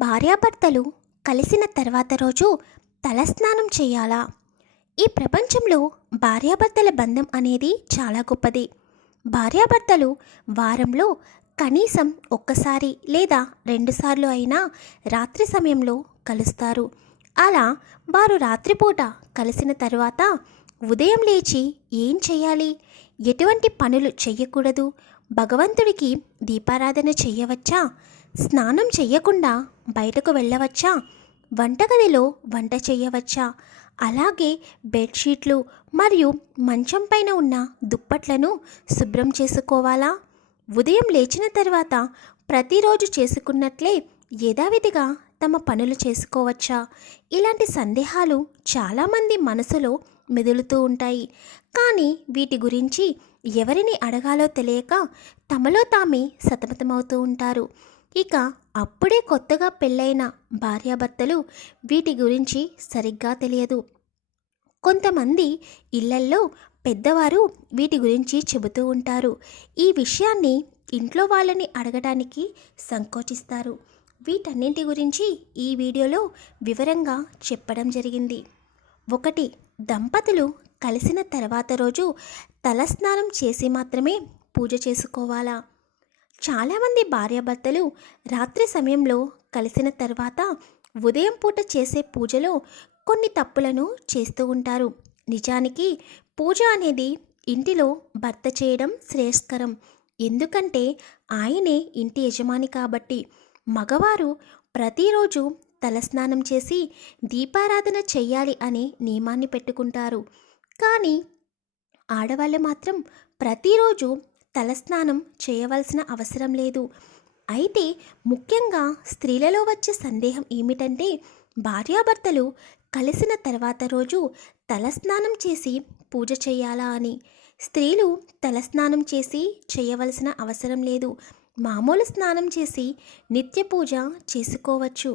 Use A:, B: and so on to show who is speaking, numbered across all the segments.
A: భార్యాభర్తలు కలిసిన తర్వాత రోజు తలస్నానం చేయాలా? ఈ ప్రపంచంలో భార్యాభర్తల బంధం అనేది చాలా గొప్పది. భార్యాభర్తలు వారంలో కనీసం ఒక్కసారి లేదా రెండుసార్లు అయినా రాత్రి సమయంలో కలుస్తారు. అలా వారు రాత్రిపూట కలిసిన తర్వాత ఉదయం లేచి ఏం చేయాలి? ఎటువంటి పనులు చేయకూడదు? భగవంతుడికి దీపారాధన చేయవచ్చా? స్నానం చెయ్యకుండా బయటకు వెళ్ళవచ్చా? వంటగదిలో వంట చేయవచ్చా అలాగే బెడ్షీట్లు మరియు మంచం పైన ఉన్న దుప్పట్లను శుభ్రం చేసుకోవాలా? ఉదయం లేచిన తర్వాత ప్రతిరోజు చేసుకున్నట్లే యథావిధిగా తమ పనులు చేసుకోవచ్చా? ఇలాంటి సందేహాలు చాలామంది మనసులో మెదులుతూ ఉంటాయి. కానీ వీటి గురించి ఎవరిని అడగాలో తెలియక తమలో తామే సతమతమవుతూ ఉంటారు. ఇక అప్పుడే కొత్తగా పెళ్ళైన భార్యాభర్తలు వీటి గురించి సరిగ్గా తెలియదు. కొంతమంది ఇళ్ళల్లో పెద్దవారు వీటి గురించి చెబుతూ ఉంటారు. ఈ విషయాన్ని ఇంట్లో వాళ్ళని అడగడానికి సంకోచిస్తారు. వీటన్నింటి గురించి ఈ వీడియోలో వివరంగా చెప్పడం జరిగింది. ఒకటి దంపతులు కలిసిన తర్వాత రోజు తలస్నానం చేసి మాత్రమే పూజ చేసుకోవాలా? చాలామంది భార్యాభర్తలు రాత్రి సమయంలో కలిసిన తర్వాత ఉదయం పూట చేసే పూజలో కొన్ని తప్పులను చేస్తూ ఉంటారు. నిజానికి పూజ అనేది ఇంటిలో భర్త చేయడం శ్రేయస్కరం. ఎందుకంటే ఆయనే ఇంటి యజమాని కాబట్టి. మగవారు ప్రతిరోజు తలస్నానం చేసి దీపారాధన చేయాలి అనే నియమాన్ని పెట్టుకుంటారు. కానీ ఆడవాళ్ళు మాత్రం ప్రతిరోజు తలస్నానం చేయవలసిన అవసరం లేదు. అయితే ముఖ్యంగా స్త్రీలలో వచ్చే సందేహం ఏమిటంటే భార్యాభర్తలు కలిసిన తర్వాత రోజు తలస్నానం చేసి పూజ చేయాలా అని. స్త్రీలు తలస్నానం చేసి చేయవలసిన అవసరం లేదు. మామూలు స్నానం చేసి నిత్య పూజ చేసుకోవచ్చు.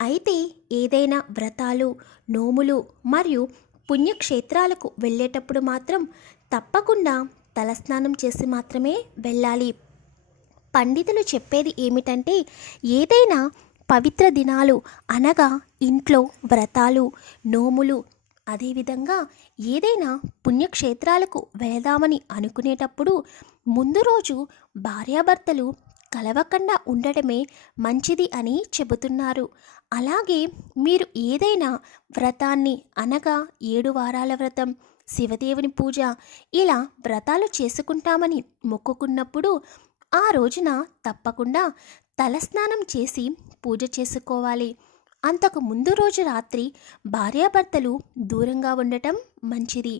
A: అయితే ఏదైనా వ్రతాలు నోములు మరియు పుణ్యక్షేత్రాలకు వెళ్ళేటప్పుడు మాత్రం తప్పకుండా తలస్నానం చేసి మాత్రమే వెళ్ళాలి. పండితులు చెప్పేది ఏమిటంటే ఏదైనా పవిత్ర దినాలు అనగా ఇంట్లో వ్రతాలు నోములు అదేవిధంగా ఏదైనా పుణ్యక్షేత్రాలకు వెళదామని అనుకునేటప్పుడు ముందు రోజు భార్యాభర్తలు కలవకుండా ఉండడమే మంచిది అని చెబుతున్నారు. అలాగే మీరు ఏదైనా వ్రతాన్ని అనగా ఏడు వారాల వ్రతం శివదేవుని పూజ ఇలా వ్రతాలు చేసుకుంటామని మొక్కుకున్నప్పుడు ఆ రోజున తప్పకుండా తలస్నానం చేసి పూజ చేసుకోవాలి. అంతకు ముందు రోజు రాత్రి భార్యాభర్తలు దూరంగా ఉండటం మంచిది.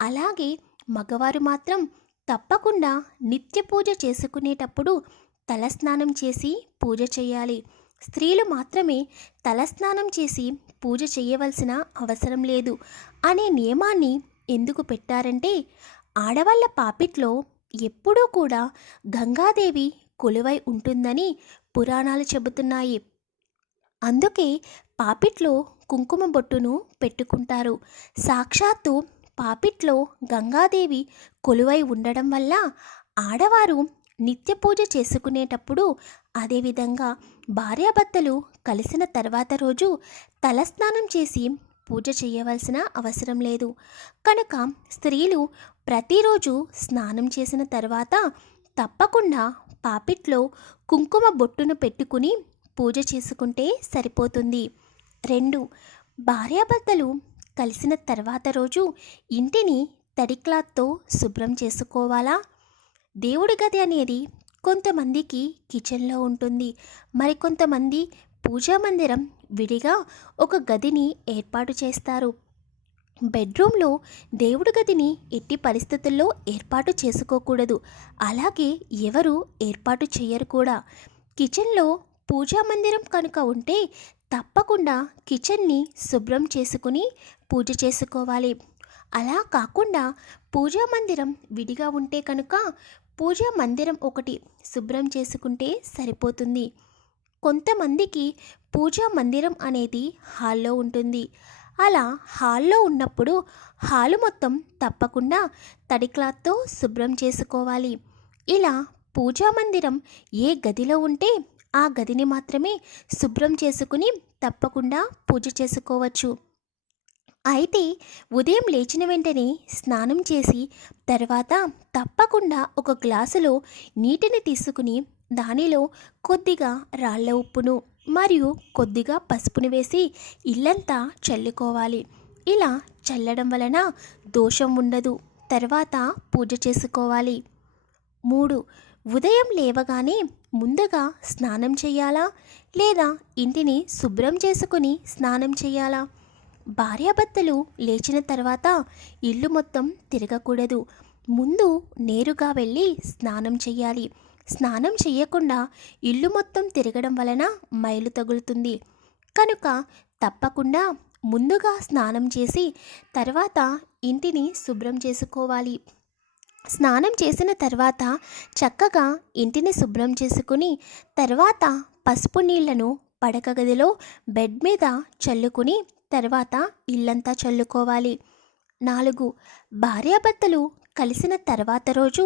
A: అలాగే మగవారు మాత్రం తప్పకుండా నిత్య పూజ చేసుకునేటప్పుడు తలస్నానం చేసి పూజ చేయాలి. స్త్రీలు మాత్రమే తలస్నానం చేసి పూజ చేయవలసిన అవసరం లేదు అనే నియమాన్ని ఎందుకు పెట్టారంటే ఆడవాళ్ళ పాపిట్లో ఎప్పుడూ కూడా గంగాదేవి కొలువై ఉంటుందని పురాణాలు చెబుతున్నాయి. అందుకే పాపిట్లో కుంకుమ బొట్టును పెట్టుకుంటారు. సాక్షాత్తు పాపిట్లో గంగాదేవి కొలువై ఉండడం వల్ల ఆడవారు నిత్య పూజ చేసుకునేటప్పుడు అదేవిధంగా భార్యాభర్తలు కలిసిన తర్వాత రోజు తలస్నానం చేసి పూజ చేయవలసిన అవసరం లేదు. కనుక స్త్రీలు ప్రతిరోజు స్నానం చేసిన తర్వాత తప్పకుండా పాపిట్లో కుంకుమ బొట్టును పెట్టుకుని పూజ చేసుకుంటే సరిపోతుంది. రెండు భార్యాభర్తలు కలిసిన తర్వాత రోజు ఇంటిని తడి క్లాత్తో శుభ్రం చేసుకోవాలా? దేవుడి గది అనేది కొంతమందికి కిచెన్లో ఉంటుంది. మరికొంతమంది పూజా మందిరం విడిగా ఒక గదిని ఏర్పాటు చేస్తారు. బెడ్రూమ్లో దేవుడి గదిని ఎట్టి పరిస్థితుల్లో ఏర్పాటు చేసుకోకూడదు. అలాగే ఎవరు ఏర్పాటు చేయరు కూడా. కిచెన్లో పూజా మందిరం కనుక ఉంటే తప్పకుండా కిచెన్ని శుభ్రం చేసుకుని పూజ చేసుకోవాలి. అలా కాకుండా పూజా మందిరం విడిగా ఉంటే కనుక పూజా మందిరం ఒకటి శుభ్రం చేసుకుంటే సరిపోతుంది. కొంతమందికి పూజా మందిరం అనేది హాల్లో ఉంటుంది. అలా హాల్లో ఉన్నప్పుడు హాలు మొత్తం తప్పకుండా తడి క్లాత్తో శుభ్రం చేసుకోవాలి. ఇలా పూజా మందిరం ఏ గదిలో ఉంటే ఆ గదిని మాత్రమే శుభ్రం చేసుకుని తప్పకుండా పూజ చేసుకోవచ్చు. అయితే ఉదయం లేచిన వెంటనే స్నానం చేసి తర్వాత తప్పకుండా ఒక గ్లాసులో నీటిని తీసుకుని దానిలో కొద్దిగా రాళ్ళ ఉప్పును మరియు కొద్దిగా పసుపును వేసి ఇల్లంతా చల్లుకోవాలి. ఇలా చల్లడం వలన దోషం ఉండదు. తర్వాత పూజ చేసుకోవాలి. మూడు. ఉదయం లేవగానే ముందుగా స్నానం చేయాలా? లేదా ఇంటిని శుభ్రం చేసుకుని స్నానం చేయాలా? భార్యాభర్తలు లేచిన తర్వాత ఇల్లు మొత్తం తిరగకూడదు. ముందు నేరుగా వెళ్ళి స్నానం చేయాలి. స్నానం చేయకుండా ఇల్లు మొత్తం తిరగడం వలన మైలు తగులుతుంది. కనుక తప్పకుండా ముందుగా స్నానం చేసి తర్వాత ఇంటిని శుభ్రం చేసుకోవాలి. స్నానం చేసిన తర్వాత చక్కగా ఇంటిని శుభ్రం చేసుకుని తర్వాత పసుపు నీళ్ళను పడక గదిలో బెడ్ మీద చల్లుకుని తర్వాత ఇల్లంతా చల్లుకోవాలి. నాలుగు భార్యాభర్తలు కలిసిన తర్వాత రోజు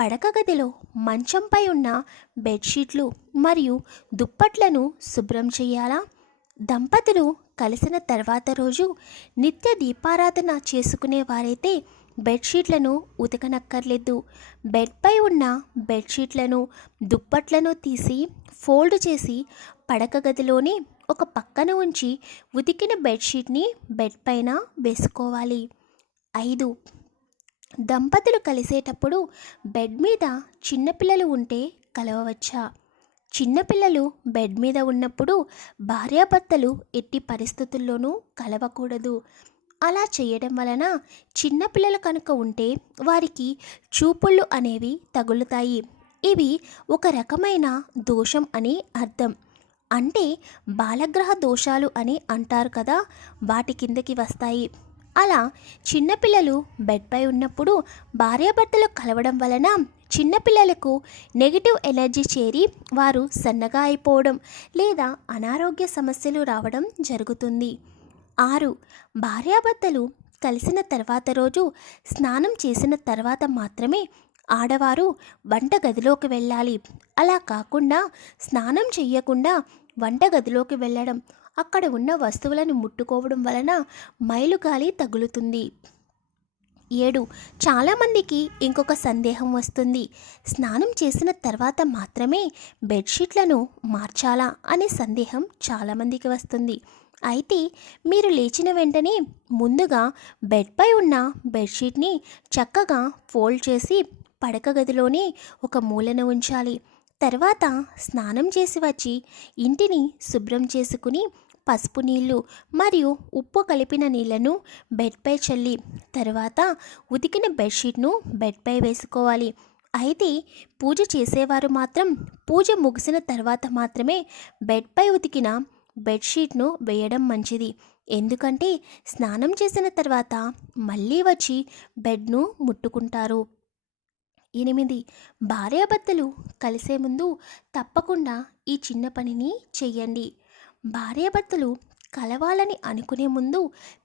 A: పడక గదిలో మంచంపై ఉన్న బెడ్షీట్లు మరియు దుప్పట్లను శుభ్రం చేయాలా? దంపతులు కలిసిన తర్వాత రోజు నిత్య దీపారాధన చేసుకునే వారైతే బెడ్షీట్లను ఉతకనక్కర్లేదు. బెడ్పై ఉన్న బెడ్షీట్లను దుప్పట్లను తీసి ఫోల్డ్ చేసి పడక గదిలోనే ఒక పక్కన ఉంచి ఉతికిన బెడ్షీట్ని బెడ్ పైన వేసుకోవాలి. ఐదు దంపతులు కలిసేటప్పుడు బెడ్ మీద చిన్నపిల్లలు ఉంటే కలవవచ్చా? చిన్నపిల్లలు బెడ్ మీద ఉన్నప్పుడు భార్యాభర్తలు ఎట్టి పరిస్థితుల్లోనూ కలవకూడదు. అలా చేయడం వలన చిన్నపిల్లలు కనుక ఉంటే వారికి చూపుళ్ళు అనేవి తగులుతాయి. ఇవి ఒక రకమైన దోషం అని అర్థం. అంటే బాలగ్రహ దోషాలు అని అంటారు కదా వాటి కిందకి వస్తాయి. అలా చిన్నపిల్లలు బెడ్పై ఉన్నప్పుడు భార్యాభర్తలు కలవడం వలన చిన్నపిల్లలకు నెగిటివ్ ఎనర్జీ చేరి వారు సన్నగా అయిపోవడం లేదా అనారోగ్య సమస్యలు రావడం జరుగుతుంది. ఆరు భార్యాభర్తలు కలిసిన తర్వాత రోజు స్నానం చేసిన తర్వాత మాత్రమే ఆడవారు వంటగదిలోకి వెళ్ళాలి. అలా కాకుండా స్నానం చేయకుండా వంటగదిలోకి వెళ్ళడం అక్కడ ఉన్న వస్తువులను ముట్టుకోవడం వలన మైలుగాలి తగులుతుంది. ఏడు. చాలామందికి ఇంకొక సందేహం వస్తుంది. స్నానం చేసిన తర్వాత మాత్రమే బెడ్షీట్లను మార్చాలా అనే సందేహం చాలామందికి వస్తుంది. అయితే మీరు లేచిన వెంటనే ముందుగా బెడ్పై ఉన్న బెడ్షీట్ని చక్కగా ఫోల్డ్ చేసి పడక గదిలోనే ఒక మూలన ఉంచాలి. తర్వాత స్నానం చేసి వచ్చి ఇంటిని శుభ్రం చేసుకుని పసుపు నీళ్ళు మరియు ఉప్పు కలిపిన నీళ్ళను బెడ్పై చల్లి తర్వాత ఉతికిన బెడ్షీట్ను బెడ్పై వేసుకోవాలి. అయితే పూజ చేసేవారు మాత్రం పూజ ముగిసిన తర్వాత మాత్రమే బెడ్పై ఉతికిన బెడ్షీట్ను వేయడం మంచిది. ఎందుకంటే స్నానం చేసిన తర్వాత మళ్ళీ వచ్చి బెడ్ను ముట్టుకుంటారు. ఎనిమిది. భార్యాభర్తలు కలిసే ముందు తప్పకుండా ఈ చిన్న పనిని చెయ్యండి. భార్యాభర్తలు కలవాలని అనుకునే ముందు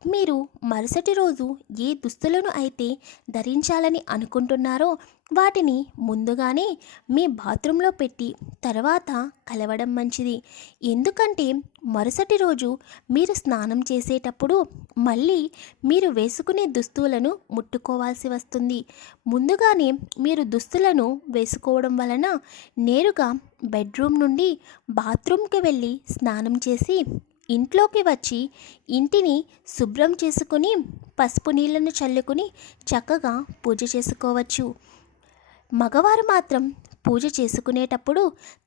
A: మీరు మరుసటి రోజు ఏ దుస్తులను అయితే ధరించాలని అనుకుంటున్నారో వాటిని ముందుగానే మీ బాత్రూంలో పెట్టి తర్వాత కలవడం మంచిది. ఎందుకంటే మరుసటి రోజు మీరు స్నానం చేసేటప్పుడు మళ్ళీ మీరు వేసుకునే దుస్తులను ముట్టుకోవాల్సి వస్తుంది. ముందుగానే మీరు దుస్తులను వేసుకోవడం వలన నేరుగా బెడ్రూమ్ నుండి బాత్రూమ్కి వెళ్ళి స్నానం చేసి ఇంట్లోకి వచ్చి ఇంటిని శుభ్రం చేసుకుని పసుపు నీళ్ళను చల్లుకుని చక్కగా పూజ చేసుకోవచ్చు. మగవారు మాత్రం పూజ చేసుకునేటప్పుడు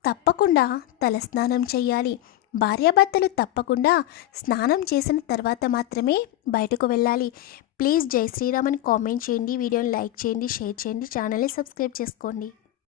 A: తప్పకుండా తలస్నానం చేయాలి. భార్యాభర్తలు తప్పకుండా స్నానం చేసిన తర్వాత మాత్రమే బయటకు వెళ్ళాలి. ప్లీజ్ జై శ్రీరామ్ అని కామెంట్ చేయండి వీడియోని లైక్ చేయండి షేర్ చేయండి ఛానల్ని సబ్స్క్రైబ్ చేసుకోండి.